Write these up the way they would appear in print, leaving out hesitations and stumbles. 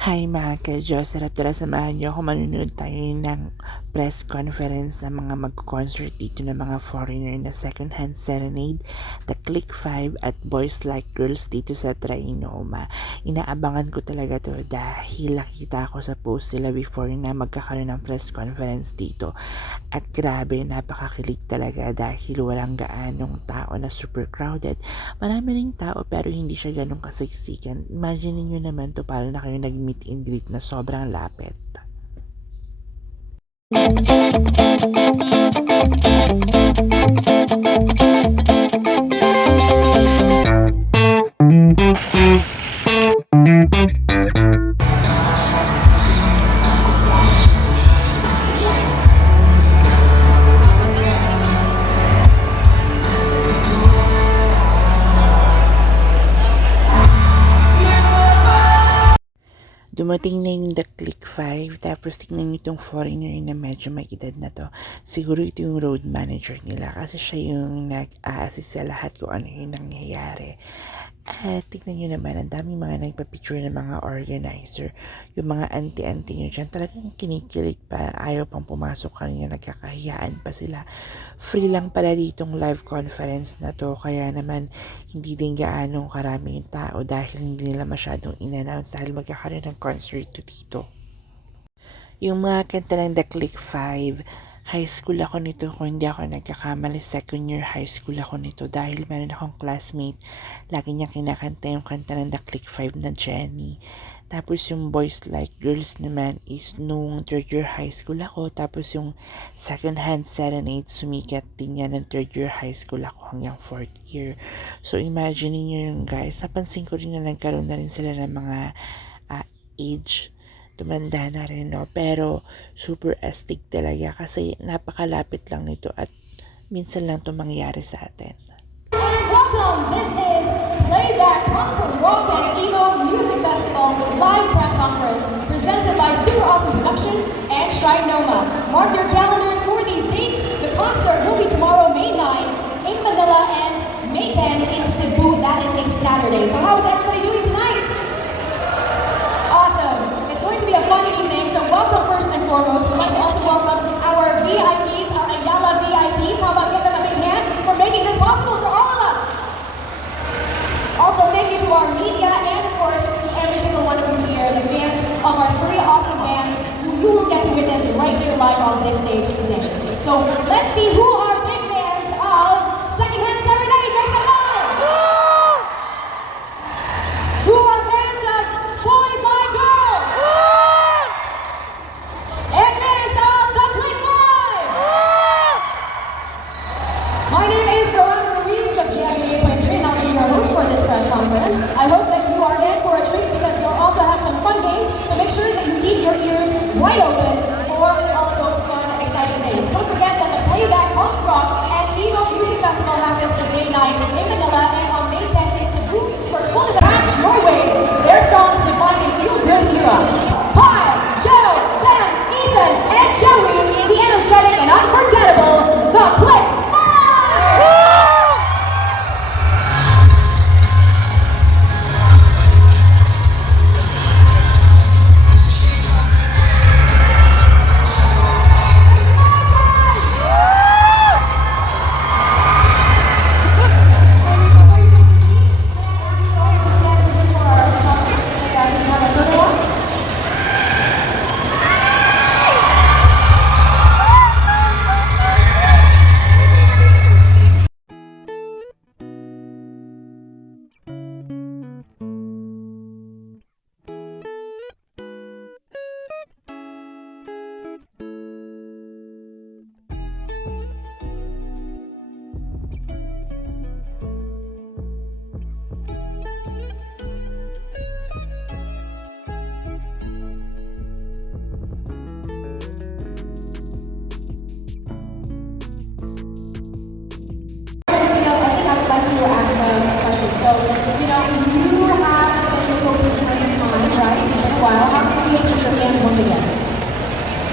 Hi mga ka-Diyos, sarap tara samahan niyo ako manunood tayo ng press conference ng mga mag-concert dito ng mga foreigner na Secondhand, Serenade, The Click 5 at Boys Like Girls dito sa Trinoma. Inaabangan ko talaga to dahil nakita ko sa post sila before na magkakaroon ng press conference dito. At grabe, napakakilig talaga dahil walang gaanong tao na super crowded. Marami ring tao pero hindi siya ganun kasiksikan. Imagine niyo naman to, para na kayo nag-meet and greet na sobrang lapit. Dumating na yung The Click 5, tapos tingnan nyo itong foreigner na medyo may edad na to. Siguro ito yung road manager nila kasi siya yung nag-a-assist sa lahat kung ano yung nangyayari. At tingnan nyo naman, ang daming mga nagpa-picture ng mga organizer. Yung mga auntie-auntie nyo dyan, talagang kinikilig pa, ayaw pang pumasok kanina, nagkakahiyaan pa sila. Free lang pala ditong live conference na to, kaya naman hindi din gaanong karami yung tao dahil hindi nila masyadong in-announce dahil magkakaroon ng concert to dito. Yung mga kanta ng The Click 5, high school ako nito kung hindi ako nagkakamali, second year high school ako nito dahil meron akong classmate, lagi niya kinakanta yung kanta ng The Click 5 na Jenny. Tapos yung Boys Like Girls naman is nung third year high school ako. Tapos yung Secondhand, Serenade, sumikat din yan ng third year high school ako hanggang fourth year. So imagine niyo yung guys, napansin ko rin na nagkaroon na rin sila ng mga age, tumanda na rin, no? Pero super astig talaga kasi napakalapit lang nito at minsan lang ito mangyari sa atin. Welcome! This is Playback Punk Rock and Emo Music Festival live press conference presented by Super Awesome Productions and Trinoma. Mark your calendars for these dates. The concert will be tomorrow, May 9 in Manila and May 10 in Cebu. That is a Saturday. So how is everybody doing tonight? Awesome! It's going to be a fun evening, so welcome first and foremost. We'd like to also welcome our VIPs, our Ayala VIPs. How about give them a big hand for making this possible for all of us? Also, thank you to our media and, of course, to every single one of you here, the fans of our three awesome bands, who you will get to witness right here live on this stage today. So, let's see who are big fans of Secondhand Serenade. Make some noise! Who are fans of Boys Like Girls? And fans of The Click 5? My name is Veronica Ruiz of GMA 8.3 and I'll be your host for this press conference. I hope that you are in for a treat because we'll also have some fun games, so make sure that you keep your ears wide open for all of those fun, exciting days. Don't forget that the Playback Punk Rock and Emo Music Festival happens this May 9 in Manila and on May 10 in Cebu for fully Patch Norway. Their songs define a feel-good era. Hi, Joe, Ben, Ethan, and Joey, the energetic and unforgettable The Click 5!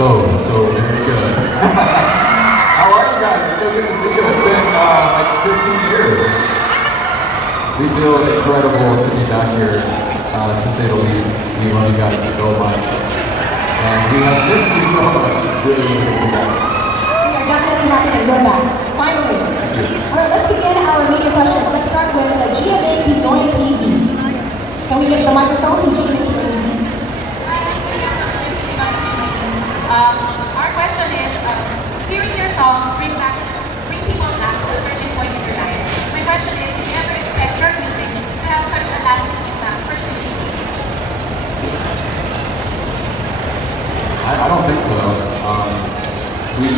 So very good. How are you guys? It's so good to see you. It's been like 15 years. We feel incredible to be back here, to say the least. We love you guys so much. And we have missed you so much. It's really, really good to be back. We are definitely happy that you're back. Finally. Alright, let's begin our media questions. Let's start with GMA Pinoy TV. Can we give the microphone to GMA Pinoy TV? Our question is, hearing your songs bring people back to a certain point in your life. My question is, did you ever expect your music to have such a lasting impact for teenagers? I don't think so. We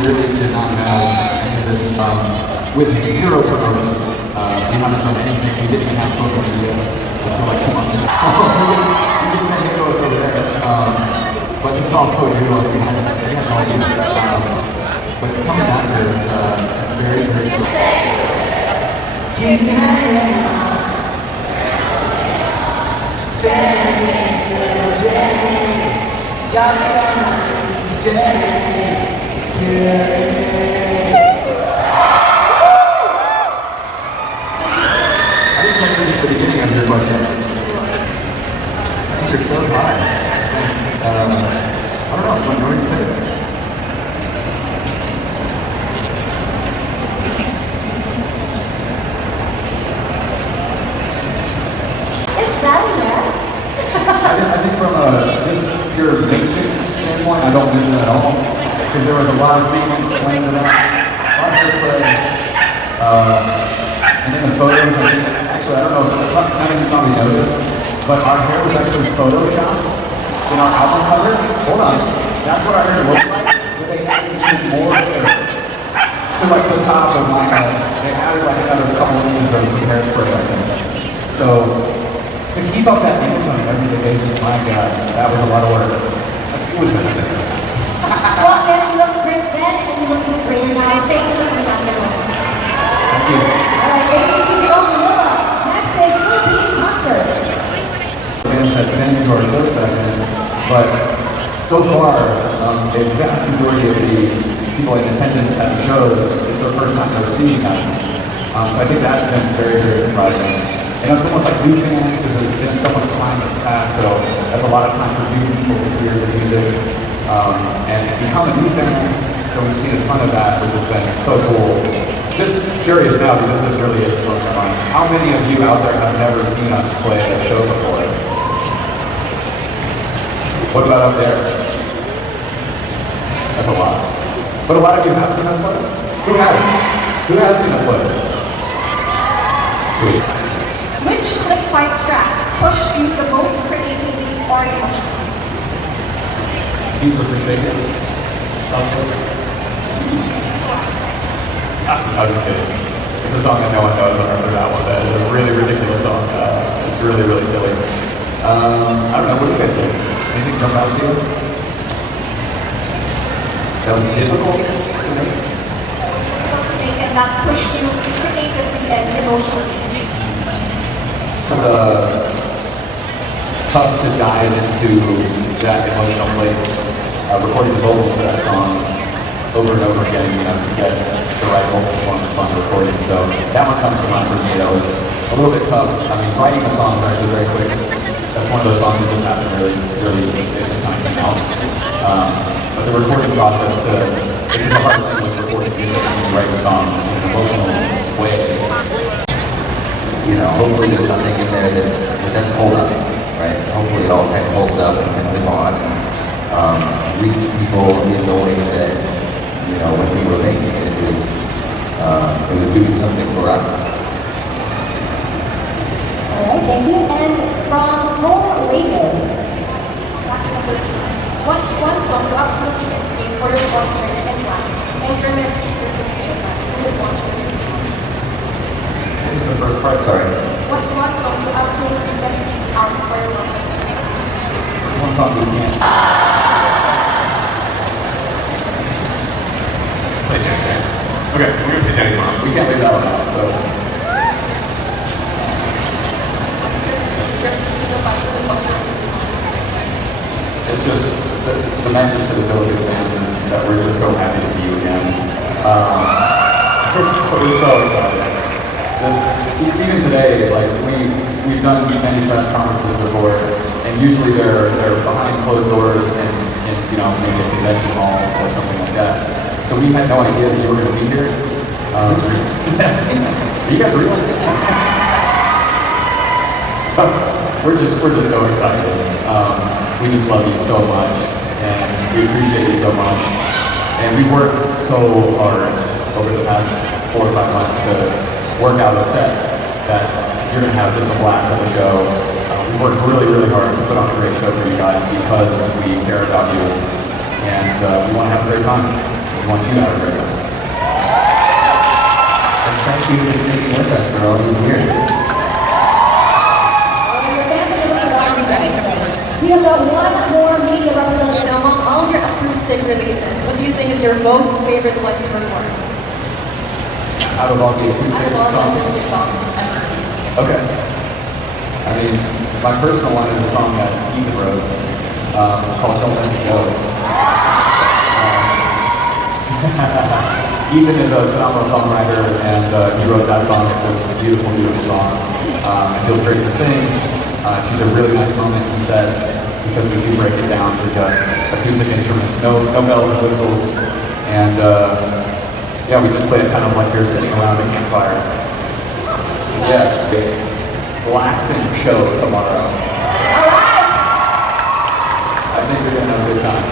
really did not have any of this with zero promotion. We haven't done anything. We didn't even have social media until like 2 months ago. You can say hey to us over there. But this is all so new. Like, we had no idea. But coming out here is very, very cool. I didn't catch this at the beginning of your question. I think you're so high. I don't know, I'm going to tell you. Is that a yes? I think from a just pure maintenance standpoint, I don't miss it at all. Because there was a lot of maintenance planned to that. A lot of display. And then the photos, I think, actually, I don't know, I don't even probably know this, but our hair was actually photoshopped in our album cover. Hold on. That's what our hair looked like, but they added even more hair to like the top of my head. They added like another couple inches of some hairspray right there. So to keep up that image on an everyday basis, my God, that was a lot of work. It was amazing. Well, then you look great then, and you look great now. Thank you for being on the ones. Thank you. Alright, thank you, Kizio Manila. Next is Philippine Concerts. Fans have been to our shows back then, but so far, a vast majority of the people in attendance at the shows, it's their first time ever seeing us. So I think that's been very, very surprising. And it's almost like new fans because there's been so much time that's passed, so that's a lot of time for new people to hear the music and become a new fan. So we've seen a ton of that, which has been so cool. Just curious now, because this really is blowing my mind. How many of you out there have never seen us play a show before? What about up there? That's a lot. But a lot of you have seen us play? Who has? Who has seen us play? Sweet. Which Click 5 track pushed you the most creatively or emotionally? Super appreciated. I'm just kidding. It's a song that no one knows. I remember that one. That is a really ridiculous song. It's really, really silly. I don't know. What do you guys think? Anything jump out to you? That was difficult to make? And that pushed you creatively and emotionally. It was tough to dive into that emotional place. Recording the vocals for that song over and over again, to get the right vocal performance on the recording. So that one comes to mind for me. That was a little bit tough. I mean, writing a song is actually very quick. That's one of those songs that just happened really, it just kind of came out. But the recording process this is a hard thing with recording music when you write a song in an emotional way. Hopefully there's nothing in there that doesn't hold up, right? Hopefully it all kind of holds up and can live on and reach people in the way that, when we were making it, it was doing something for us. Alright, thank you. And from home radio, what's one song you absolutely dedicate for your concert and why? And your message to the future fans who will watch it? What was the first part? Sorry. What's one song you absolutely dedicate out for your concert? One song we can't. Play Jenny. Okay, we're gonna play Jenny tomorrow. We can't leave that one out, so. It's just the message to the Philippine fans is that we're just so happy to see you again. We're so excited. Even today, like we've done many press conferences before, and usually they're behind closed doors in you know, maybe a convention hall or something like that. So we had no idea that you were going to be here. Is this real? Are you guys real? So we're just so excited. We just love you so much, and we appreciate you so much. And we worked so hard over the past 4 or 5 months to work out a set that you're going to have just a blast of the show. We worked really, really hard to put on a great show for you guys because we care about you, and we want to have a great time. We want you to have a great time. And thank you for sticking with us for all these years. We have got one more media representative. Among all of your acoustic releases, what do you think is your most favorite one to perform? Out of all the acoustic Out of all the songs? acoustic songs ever released. Okay. I mean, my personal one is a song that Ethan wrote called Don't Let Me Go. Ethan is a phenomenal songwriter, and he wrote that song. It's a beautiful, beautiful song. It feels great to sing. It's a really nice moment in set because we do break it down to just acoustic instruments, no bells and whistles, and yeah, we just play it kind of like you're sitting around a campfire. Yeah, blasting show tomorrow. Alright! I think we're gonna have a good time,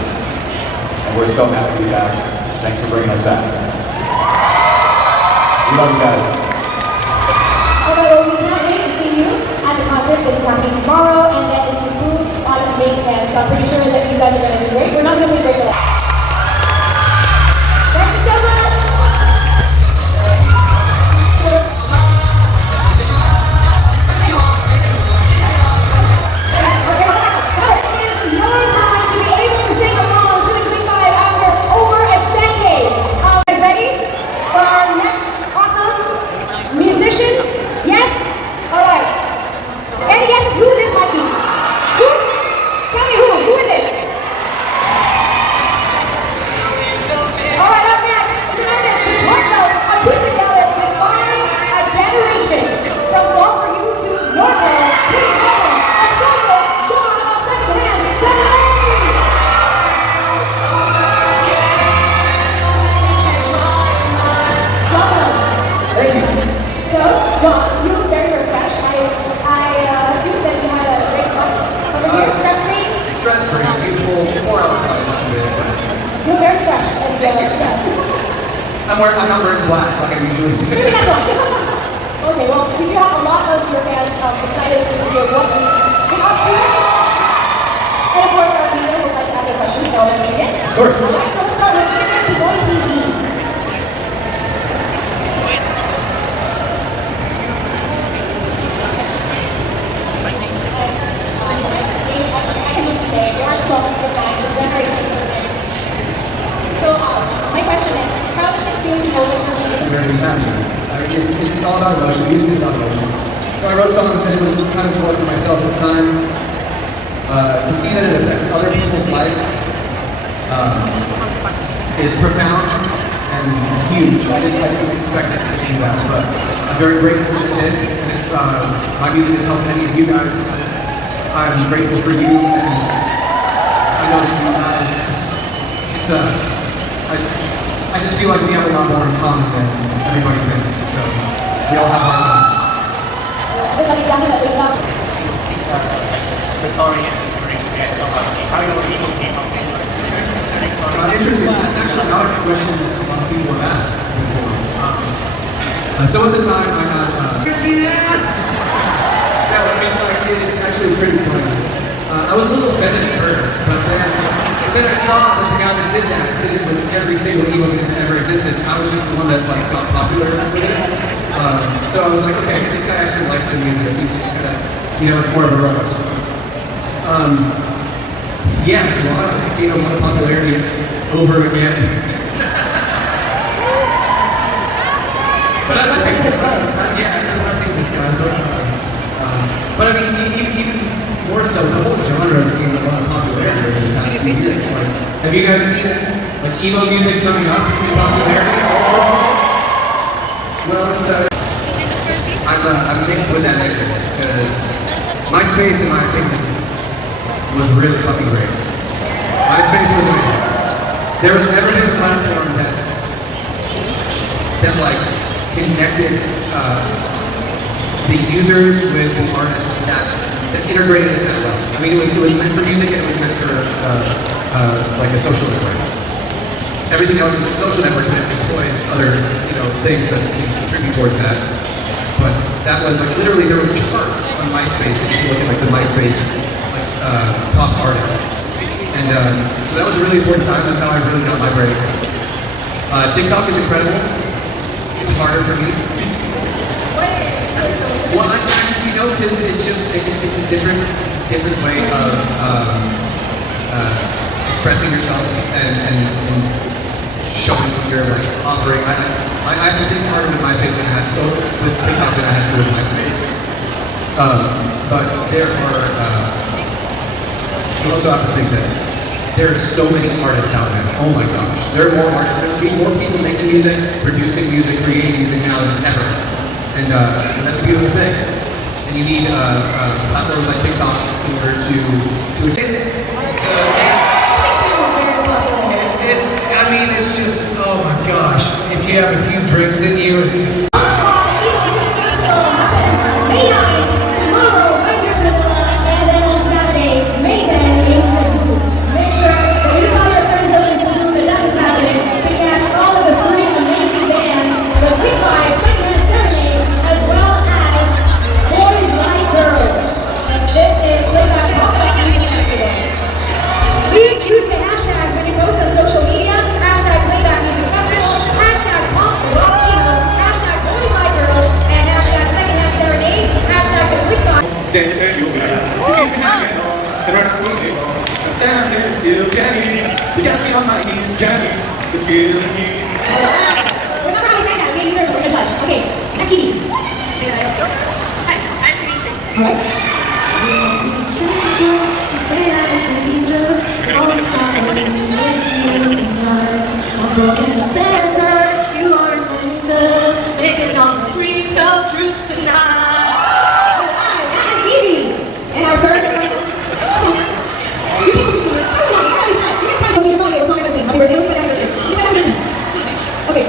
and we're so happy to be back. Thanks for bringing us back. We love you guys. Alright, well, we can't wait to see you at the concert. This is happening tomorrow, and then it's Cebu on May 10th. So I'm pretty sure that you guys are going to do great. We're not going to say great for that. Thank you so much! Okay, this is your time to be able to sing along to the Quick 5 after over a decade. Guys ready for our next awesome musician? Yes? Alright. Any guesses who this might be? Who? Tell me who. Who is it? Alright, up next. Serenade with Heartfelt acoustic ballads defining a generation. From Fall For You to Normal, please welcome a solo Sean of Secondhand, Serenade! Welcome. Thank you. So, John, you look very refreshed. I assume that you had a great flight over here, stress-free. Stress-free, beautiful, 4-hour flight. You look very fresh, and yeah. I'm not wearing black like I usually do. Maybe that's why. Okay, well, we do have a lot of your fans excited to hear what we've been up to. And of course, our leader would like to ask a question, so let's begin. Of course. Alright, so let's start with Trinoma TV. I can just say, there are songs defining the generation. So, my question is, how does it feel to know that your music I'm very happy. It's all about emotion. Music is about emotion. So I wrote songs and it was kind of more for myself at the time. To see that it affects other people's lives is profound and huge. I didn't expect it to be that, but I'm very grateful that it did. And if my music has helped any of you guys, I'm grateful for you. And I know that you guys, I just feel like we have a lot more in common than everybody thinks. So we all have hard times. everybody definitely love the story and inspiration how your people came up with Interesting. That's actually not a question that a lot of people have asked before. So at the time I had yeah, when I was like, it's actually pretty funny. I was a little offended at first, but then I saw that the guy that did that did it with every single emo that ever existed. I was just the one that like got popular with it. So I was like, okay, this guy actually likes the music. He's just kind of, it's more of a roast. Yeah, so I gained a lot of popularity over again. But I think this guys. Yeah, it's a blessing in disguise. But I mean, even more so, the whole genre has gained a lot of popularity over the past few years. Like, have you guys seen it? Like emo music coming up in popularity? Well, it's I'm mixed with that mixer because MySpace, in my opinion, was really fucking great. MySpace was amazing. There was never been a platform that like connected the users with the artists that integrated it that well. I mean, it was meant for music and it was meant for like a social network. Everything else is a social network that employs other things that can contribute towards that. But that was like literally there were charts on MySpace if you look at like the MySpace top artists. And so that was a really important time. That's how I really got my break. TikTok is incredible. It's harder for me. Well, because it's a different way of expressing yourself and showing your like offering. I have to think harder with MySpace than I had to with TikTok than I had to with MySpace. But there are. You also have to think that there are so many artists out there. Oh my gosh, there are more artists. There will be more people making music, producing music, creating music now than ever. And that's a beautiful thing. And you need platforms like TikTok in order to achieve it. It's just, oh my gosh. If you have a few drinks in you, it's just... Dancing, you'll be you keep me hanging on, and I'm moving on. I stand here still, Jenny. You got me on my knees, Jenny. It's killing me. Remember how we sang that? Me neither, we're gonna judge. Okay, STD. Hi, I'm Serenade. Alright. You are an angel, taking on the dreams of truth tonight. And our third song, you can do it. Oh no, you gotta try. You can probably your song. What song am I singing? Happy birthday. Okay.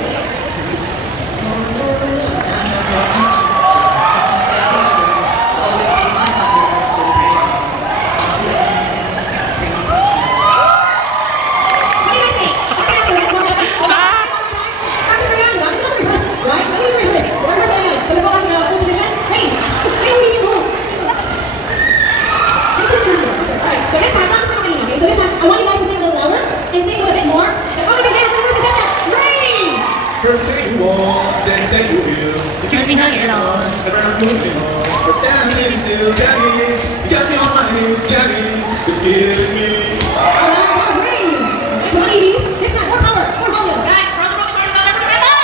What do you guys think? Practice around. I'm gonna rehearse, right? Let me rehearse. We're rehearsing again. So we go back in the full position. Hey, Alright, so this time, I'm singing okay? So this time, I want you guys to sing a little louder and sing with a bit more. Like, oh, again, listen, rain! First say you won't, then say you will. You keep me hanging on, and I'm moving on. We're standing still, Jenny. You got me on my knees, Jenny. It's killing me. Alright, that was rain. And come on, Evie. This time, more power, more volume. Guys, roll the chorus out, everybody get up!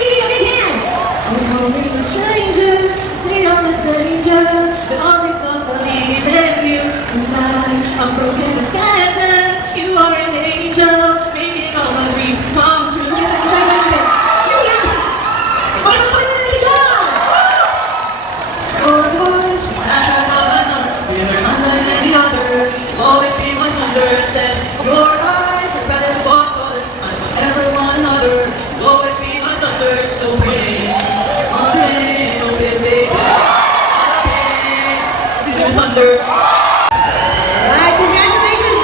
Evie, a big hand. I'm calling a stranger, sitting on a danger, but all these thoughts are leaving you tonight. I'm broken and battered, you are an angel, making all my dreams come true. Yes, I can try that a bit. Here we go. Oh, I'm putting it in the job. Your voice was sunshine of my sun, neither unlike any other, always be my thunder. Said your eyes are bright as fall colors, I want ever one another, always be my thunder. So rain, oh baby, thunder. Alright, congratulations,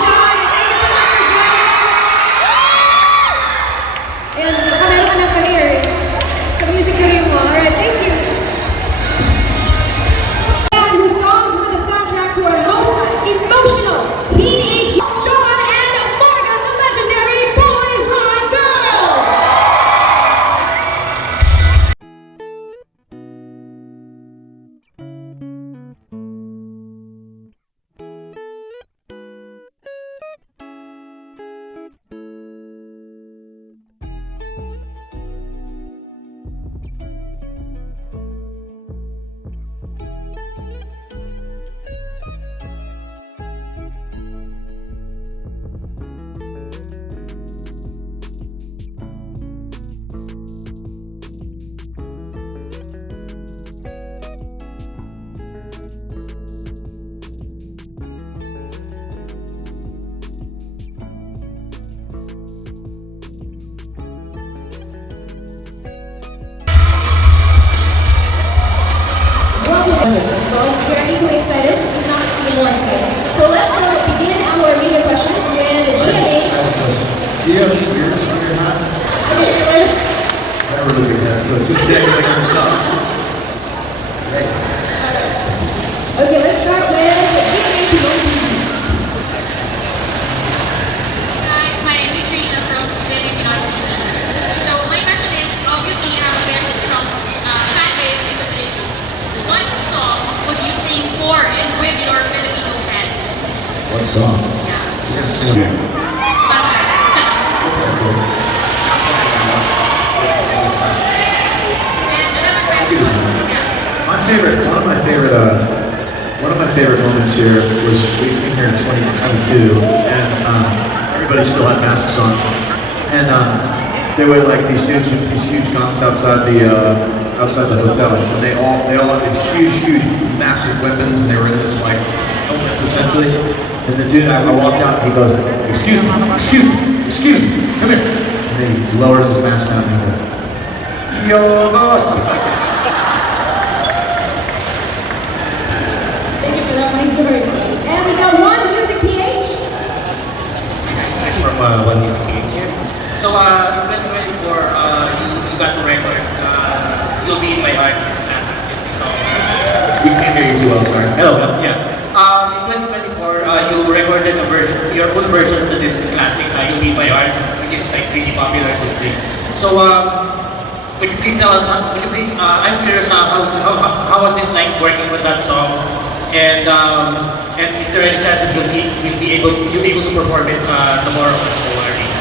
You're equally excited, if not even more excited. So let's begin our media questions with GMA. Do you have ears on your hat? Okay, ready? Never look at that, so it's just things like on top. Okay, let's start with GMA Pinoy TV. Guys, my name is Trina from JB Pinoy TV. So my question is, obviously you have a very strong fan base in the Philippines. What song would you sing for and with your Filipino fans? What song? Yeah. You're gonna sing it. One of my favorite moments here was we came here in 2022, and everybody still had masks on, and there were like these dudes with these huge guns outside the hotel, and they all had these huge, massive weapons, and they were in this like helmets essentially. And the dude, I walked out, and he goes, excuse me, come here," and then he lowers his mask down, and he goes, "Yo, I was like, Thank you for that funny story. And we got one music PH. Guys, from One Music Page here. So, in 2024, you got to record You'll Be in My Heart, this classic Disney song. We can't hear you too well, sorry. Hello, yeah. In 2024, you recorded your own version of the Disney classic, You'll Be in My Heart, which is like really popular these days. So, could you please tell us, I'm curious, how was it like working with that song? And is there any chance that you'll be able to perform it tomorrow or arena?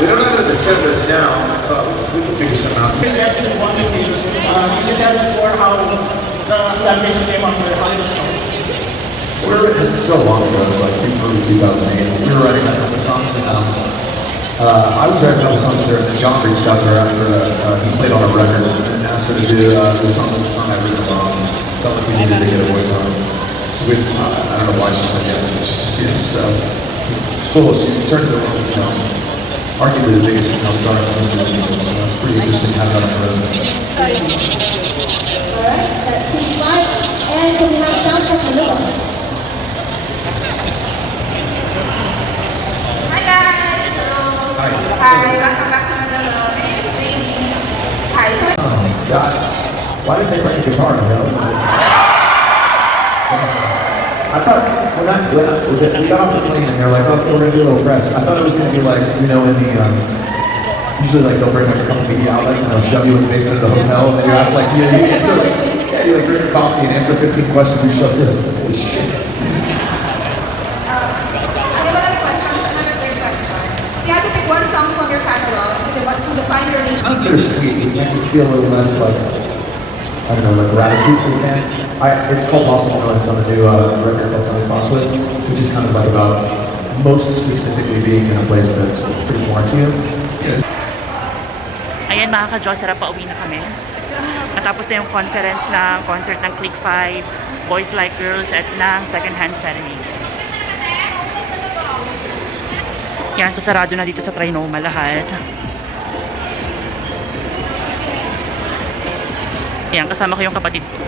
we don't have to set this now, but we can figure something out." Chris actually won the games. Can you tell us more how the collaboration came up with how it was started? This is so long ago, it's like early 2008. We were writing a couple songs, and I was writing a couple songs with her, and John reached out to her, asked her to, he played on a record, and asked her to do the song was a song I'd written along. Felt like we needed to get a voice on it. So I don't know why she said yes, but she said yes. So it's cool. She turned into one of arguably the biggest female star in the history of music, so it's pretty interesting to have that on the resume. Alright, that's TV5. And can we have soundtrack Manila? Hi guys! Hello! Hi, welcome back to Manila. My name is Jamie. Hi, so God, why did they bring a guitar? I thought when we got off the plane and they're like, "Okay, we're gonna do a little press." I thought it was gonna be like, in the usually like they'll bring like a couple media outlets and they'll shove you in the basement of the hotel and then you're asked like, you answer like, you like drink your coffee and answer 15 questions. You shove this. Holy shit. I have another question, another great question. If you had to pick one song from your catalog to define your It's nation, kind of bittersweet. It makes it feel a little less like, I don't know, like gratitude for the fans. It's called Lost and Known. It's on the new record called Summer Foxwoods, which is kind of like about most specifically being in a place that's pretty foreign to you. Ayan mga ka-Diyos, sarap pa uwi na kami. Natapos na yung conference ng concert ng Click 5, Boys Like Girls at ng Secondhand Serenade. Yan, so sarado na dito sa Trinoma lahat. Yan, kasama ko yung kapatid ko.